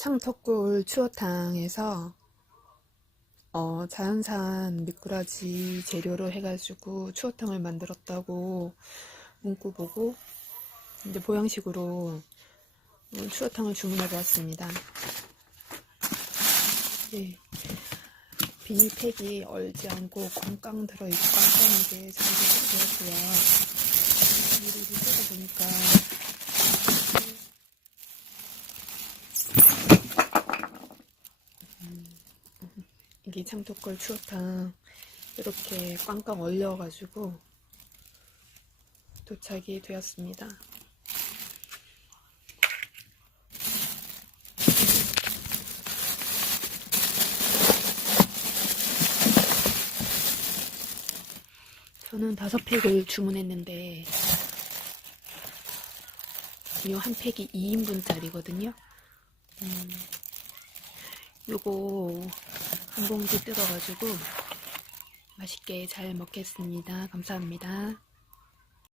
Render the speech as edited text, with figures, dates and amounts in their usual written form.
창덕굴 추어탕에서 자연산 미꾸라지 재료로 해가지고 추어탕을 만들었다고 문구 보고 이제 보양식으로 추어탕을 주문해 보았습니다. 네, 비닐팩이 얼지 않고 꽝꽝 들어있고 깜깜하게 잘 제작되었고요. 비닐을 뜯어 보니까 이게 창덕굴 추어탕 이렇게 꽝꽝 얼려가지고 도착이 되었습니다. 저는 5팩을 주문했는데 이 한 팩이 2인분짜리거든요. 요거 한 봉지 뜯어가지고 맛있게 잘 먹겠습니다. 감사합니다.